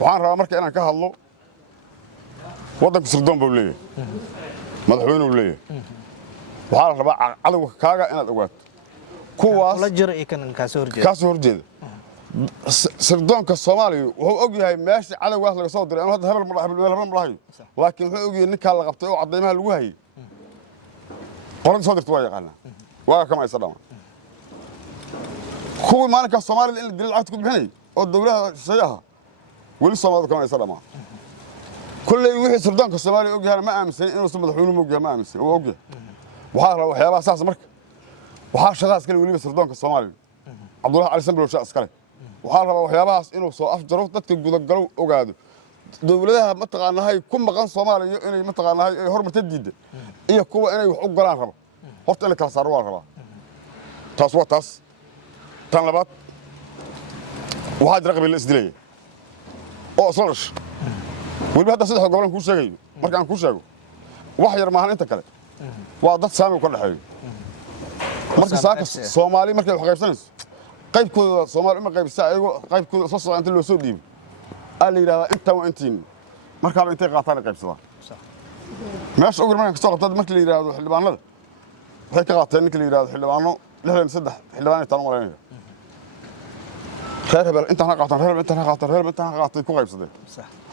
waxaan rabaa marka inaan ka hadlo waddanku sirdoon buu leeyahay madaxweynuhu leeyahay waxaa la rabaa cadawga kaaga inaad ogaato kuwaas la jiro iyo kan ka soo horjeeda sirdoonka Soomaaliya wuxuu og yahay meesha cadawgaas laga soo diray hadda hebel ma lahayo laakiin wuxuu og yahay ninka la qabtay oo cadeymaha lagu hayay qoran soo dirtay waa yaqaana waa kama aysan dhamaan kuwa maalinka Soomaaliya in la dilay lacagta ku bixinay oo dawladda shayaha wali Soomaaliya kama aysan dhamaan kulli wixii sirdoonka Soomaaliya og yahay ma aaminsan inuu madaxweynuhu og yahay ma aaminsan oo og yahay waxaa la waxyaabaha saas marka waxaa shaqaas kale waliba sirdoonka Soomaaliya Abdullah Ali Sambro shaas kale waxaa la rabaa waxyaabahaas inuu soo afjaro dadka gudagalo ogaado dawladaha ma taqaanahay ku maqan Soomaaliya inay ma taqaanahay ay hormarta diida iyo kuwa inay wax u galaan rabo horta in kala saaro waa rabaa taas waa taas tan labaad waxaa jira qabiil isdilay oo solash waliba hadda saddex gobol ku sheegay markaan ku sheego wax yar maahan inta kale waa dad saami ka dhaxeeyo marka saaka Soomaali markay wax qaybsanayso qaybkooda Soomaali ma qaybsa ayagoo qaybkooda soo socda inta loo soo dhiibay aan la yiraahdaa inta waa intiin marka intay qaataan qaybsadaan meesha ugu markaan soo qabtay markii la yiraahdo xildhibaanada waxay ka qaateen ninka la yiraahdo xildhibaano 63 xildhibaan tan walaalaynaya reer hebel inta ha qaataan ku qaybsadeen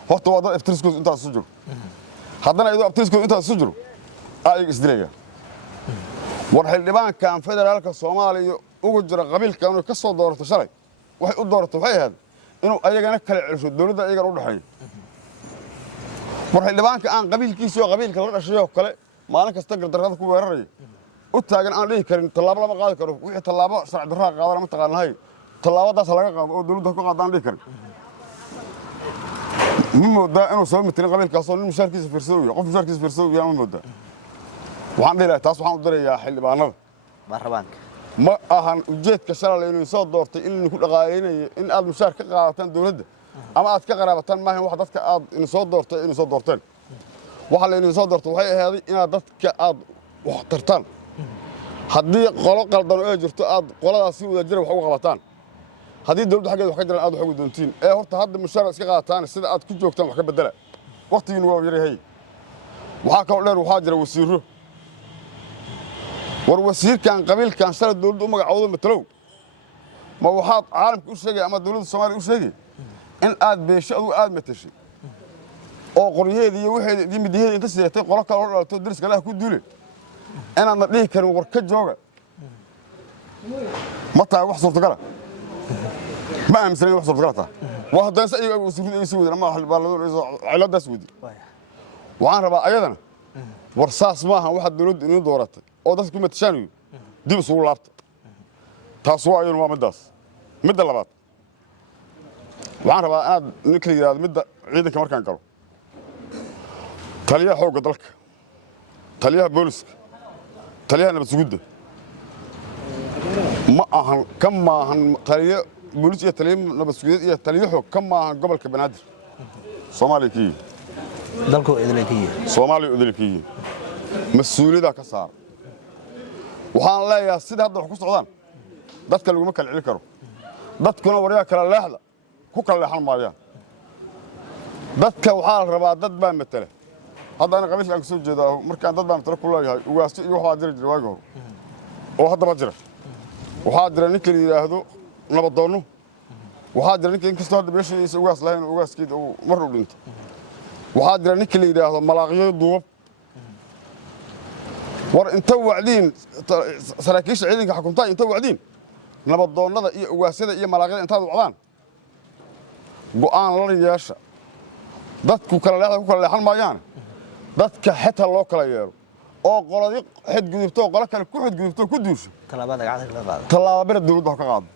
horta waa dad aftriskood inta soo jiro haddana ayadoo aftriskood inta soo jiro ay isdilayaan war xildhibaankan federaalka Soomaaliya ugu jira qabiilka inuu ka soo doorto shalay waxay u doorto waxay ahayd inuu ayagana kala celiso dawladda ayaga u dhaxay war xildhibaanka aan qabiilkiisa oo qabiilka la dhashay oo kale maalin kasta gardarrada ku weeraray u taagan aan dhigi karin talaabo lama qaadi karo wixii talaabo sharci darro qaadana ma taqaanahay talaabadaas laga qaado oo dawladda ku qaadaan dhigi karin ma moodaa inuu soo mitin qabiilkaas oo nin mushaarkiisa fiirsado qof mushaarkiisa fiirsado ma moodaa waxaan dhilaay taas waxaan u dirayaa xildhibaanada baarlamaanka ma ahan ujeedka shalay inuu soo doortay in ku dhaqaaleeyay in aad mushaar ka qaadataan dawladda ama aad ka qaraabataan maahan wax dadka aad in soo doortay in soo doorteen waxa la inuu soo doortay waxay ahayd in aad dadka aad wax tartaan haddii qolo qaldan oo jirto aad qoladaas si wada jira wax uga qabataan haddii dawladda xaggeeda wax ka jiraan aad wax ugu doontiin horta hadda mushaar iska qaadataan sida aad ku joogtaan wax ka bedela waqtigiina waa yaray waxaa kaloo dheer waxaa jira wasiiro war wasiirkan qabiilkan shalay dawladda u magacawdo matalow ma waxaad caalamka u sheegay ama dawladda Soomaaliya u sheegay in aad beesho adigu aad matashay oo qoryaheedii iyo wixii midiyeedii inta sideetay qolo kale oo dhalato dariska Allah ku duulay inaad dhihi karin war ka jooga ma taa wax suurtagal ma aaminsan wax suurtagal taa waa haddana ayaga wasiirada ay soo wadaan ama xilbaanadu ciladaas wadi waxaan rabaa ayadana war saas maaha waxa dawladdu inuu dooratay oo dadku ma tashaanayo dib soo laabta taas waa ayuu waa midaas midda labaad waxaan rabaa aad ninka yiraahdo midda ciidanka markaan galo taliyaha xoogga dalka taliyaha booliska taliyaha nabad sugidda ma ahan kama ahan taliyaha boolis iyo taliyaha nabad sugidda iyo taliyaha xoog kama ahan gobolka Banaadir Soomaaliya dalku idilkiye Soomaaliya idilkiye mas'uuliyadda ka saar waxaan leeyahay sida hadda wax ku socdaan dadka lagu ma kala cili karo dadkuna wariya kala leexda ku kala leexan maayaan dadka waxaa la rabaa dad baa matala hadda ana qabiilkan soo jeedaa markaan dad baa matala ku leeyahay ugaasi iyo waxa jira waagi hore oo hadda ba jira waxaa jira ninka la yiraahdo nabadoono waxaa jira ninka inkastoo hadda beeshiisa ugaas lahayn ugaaskeeda uu mar u dhintay waxaa jira ninka la yiraahdo malaaqyo duub war inta wacdiin saraakiisha ciidanka xukunta inta wacdiin nabadoonnada iyo ugaasyada iyo malaaqyada inta wacdaan go'aan la yeesha dadku kala leexda ku kala leexan maayaan dadka xitaa loo kala yeero oo qoladii xid gudubto qolo kale ku xid gudubto ku duusho talaabada gacanta la qaado talaabada dawladda ka qaado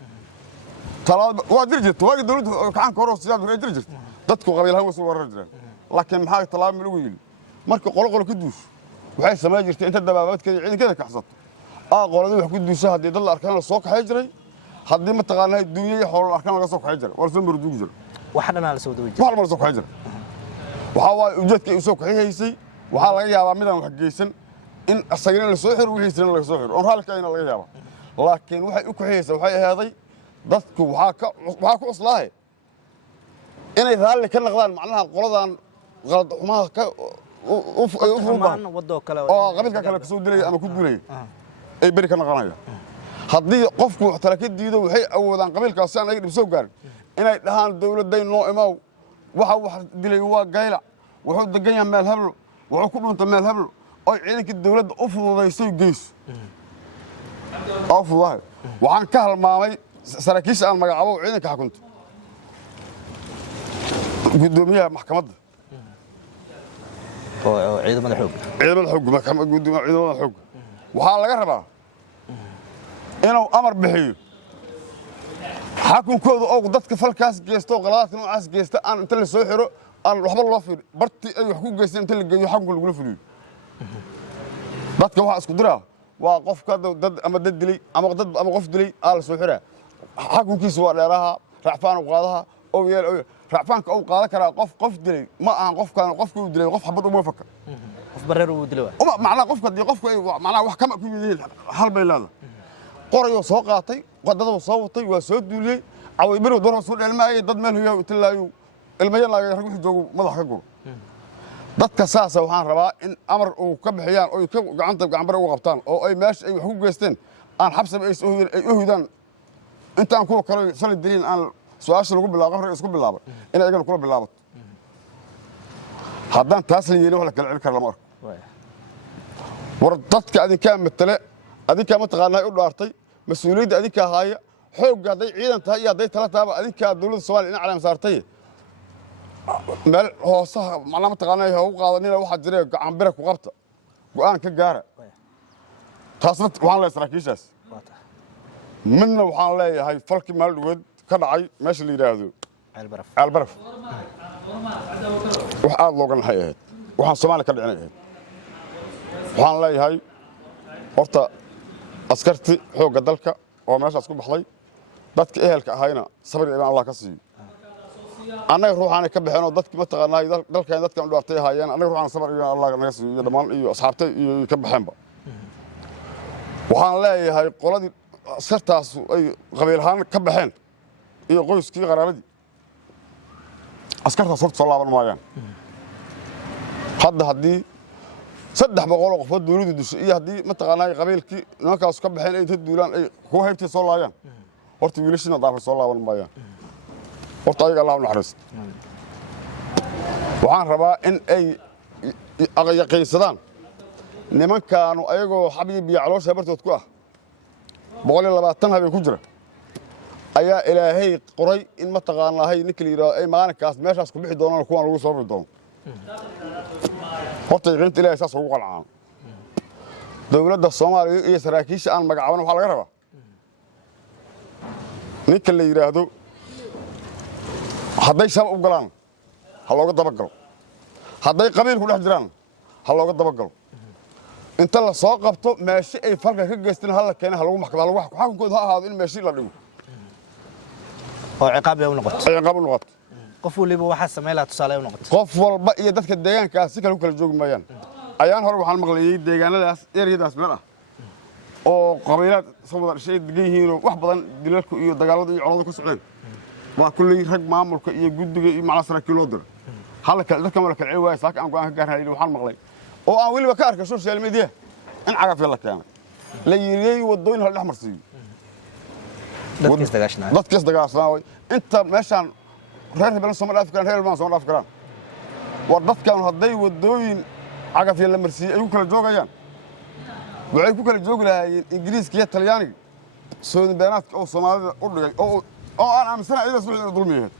talaabada waa dirjirto waa dawladda gacan ka hor siyaad ay dirjirto dadku qabiilahan way soo warar jireen laakiin maxaa talaabo lagu yiri marka qolo ku duusho waxay sameeyay jirtay inta dabaabadkeeda ciidankeeda ka xasato qoladii wax ku duusha hadii dad la arkaan la soo kaxay jiray hadii ma taqaanay duunyada xoolo la arkaan laga soo kaxay jiray wala soo marduug jiray waxa dhanaa la soo daway waxa la soo kaxay jiray waxa waa ujeedka uu soo kaxaysay waxa laga yaabaa midaan wax geysan in asagina la soo xiro wixiisina laga soo xiro oo halkaayna laga yaabaa laakiin waxay u kaxaysay waxay ahaaday dadku waxa ku cuslaahay inay raalli ka noqdaan macnaha qoladan qalad xumaha ka u xumaan waddo kale oo qabiilka kale ka soo dilay ama ku dilay ay bari ka noqonayaan haddii qofku wax tala ka diido waxay awoodaan qabiilkaas aan ay dhib soo gaarin inay dhahaan dawladday noo imaaw waxa wax dilay waa gayla wuxuu degan yahay meel hablo wuxuu ku dhuntay meel hablo oo ciidankii dawladda u fududaysay gees oo fududahay waxaan ka halmaamay saraakiisha aan magacaabo ciidanka xukunta gudoomiyaha maxkamadda oo ciidamada xoog maxkamadda gudoomiyaha ciidamada xoog waxaa laga rabaa inuu amar bixiyo xukunkooda oo dadka falkaas geysto qaladaadka noocaas geysta aan inta la soo xiro aan waxba loo fiirin barti ay wax ku geysteen inta la geeyo xukunka lagu fuliyo dadka waxa isku diraa waa qofka dad ama dad dilay ama qof dilay la soo xiraa xukunkiisu waa dheeraha racfaan u qaadaha oo yeel racfaanka uu qaadan karaa qof dilay ma ahan qofka uu dilay qof xabad uma fakar qof bareer uu dilay uma macna qofka macna wax kama ku yideen hal bay leedahay qorayo soo qaatay qadada soo watay waa soo duuliyay away biro door soo dheelmaayay dad meel hoyo itlaayo ilmayana rag wixii joogo madax ka guro dadka saasa waxaan rabaa in amar uu ka bixiyaan oo ka gacanta gacanbar uga qabtaan oo ay meesha ay wax ku geysteen aan xabsi ay u hidaan intaan kuwa kale shalay dilin aan su'aasha lagu bilaabo qofka isku bilaabay in ayagana kula bilaabato haddaan taas la yeelin wax la kala celin kara lama arko war dadka adinkaa matale adinkaa mataqaanaa u dhaartay mas-uuliyadda adinkaa haaya xoogga hadday ciidan tahay iyo hadday tala tahaba adinkaa dawladda Soomaaliya in calaam saartay meel hoosaha macnaha mataqaanaa ha u qaadanina waxa jira gacan bira ku qabta go'aan ka gaara taasna waxaan leeyahay saraakiishaas midna waxaan leeyahay falkii maal dhuweed ka dhacay meesha la yiraahdo albaraf wax aad looga naxay ahayd waxaan Soomaaliya ka dhicinay ahayd waxaan leeyahay horta askarti xoogga dalka oo meeshaas ku baxday dadka ehelka ahayna sabir iyo Allah ka siiyo annaga ruuxana ka baxeen oo dadkii ma taqaanay dalkeen dadkan dhaartay haayeen annaga ruuxana sabir iyo Allah naga siiyo dhamaan iyo asxaabtay iyo ka baxeenba waxaan leeyahay qoladii askartaas ay qabiil ahaan ka baxeen iyo qoyskii qaraabadii askartaas horta soo laaban maayaan hadda haddii 300 qof oo dawladdu dishay iyo haddii ma taqaanay qabiilkii nimankaas ka baxeen ay duulaan ay ku haybtay soo laayaan horta wiilashina daafay soo laaban maayaan horta ayaga Allah naxariisto waxaan rabaa in ay yaqiinsadaan nimankaanu ayagoo xabiib iyo caloosha bartood ku ah 120 habeen ku jira ayaa ilaahay qoray in ma taqaanahay ninka liiraa ay maalinkaas meeshaas ku bixi doonaan kuwan lagu soo doono horta yaqiinta ilaahay saas ugu qalcaan dawladda Soomaaliya iyo saraakiisha aan magacaabana waxa laga rabaa ninka la yiraahdo hadday shab u galaan ha looga dabagalo hadday qabiil ku dhex jiraan ha looga dabagalo inta la soo qabto meeshii ay falka ka geysteen hal la keenay ha lagu maxkamad lagu xukunkooda ha ahaado in meeshii la dhigo oo ciqaab ay u noqoto qof waliba waxa sameeyay tusaale u noqoto qof walba iyo dadka deegaankaas si kale u kala joogi maayaan ayaan hore waxaan maqlayay deegaanadaas ereyadaas meel ah oo qabiilad sabab shay degan yihiin wax badan dilalku iyo dagaalada iyo colada ku socdeen waa kulli rag maamulka iyo guddiga iyo macna saraakiil loo diray halka dadka ma la kala ciwaay saaka aan go'aan ka gaarnay waxaan maqlay oo aan waliba ka arkay social media in cagaf la keenay la yiriyay wadooyin hal dhaxmarsiyo dadkiis dagaashnaa inta meeshan reer hebel Soomaali Afrikaan reer Soomaali Soomaali Afrikaan war dadkan hadday wadooyin cagaf la marsiyo ay ku kala joogayaan waxay ku kala joogi lahaayeen Ingiriiska iyo Talyaaniga soo beenaadka oo Soomaalida u dhigay oo aan aaminsanahay inay soo dulmiyeen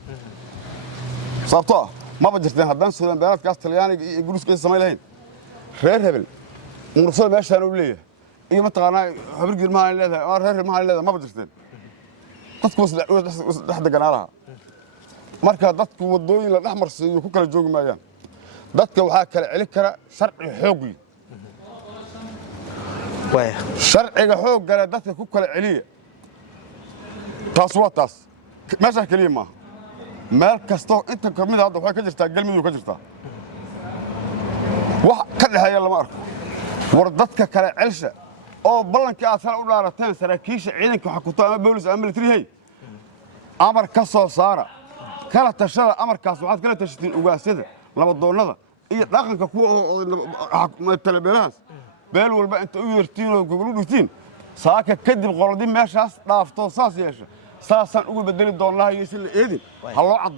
sababtoo ma jirteen haddaan soo beenaadkaas Talyaaniga iyo Ingiriiska ay sameeyeen reer hebel mursal meeshaan u leeyahay iyo ma taqaanaa habar girmaan leedahay reer hebel ma leedahay ma jirteen dadku wax deganaalaha marka dadku wadooyin la dhaxmarsiyo ku kala joogi maayaan dadka waxa kala celin kara sharci xoog leh sharciga xoog gala dadka ku kala celiya taas waa taas meesha kaliya ma meel kasto inta kamid ah waxay ka jirtaa galmudug ka jirtaa wax ka dhaxaya lama arko war dadka kala celsha oo ballankii aad sal u dhaarateen saraakiisha ciidanka xukuumada ama booliska ama military hay amar ka soo saara kala tashada amarkaas waxaad kala tashatiin ugaasyada labadoonnada iyo dhaqanka kuwa talabeelahaas beel walba inta u yeertiin oo gogol u dhigtiin saaka kadib qoladii meeshaas dhaafto saas yeesha saasaan uga bedeli doonnaa iyo si la eedin ha loo cadda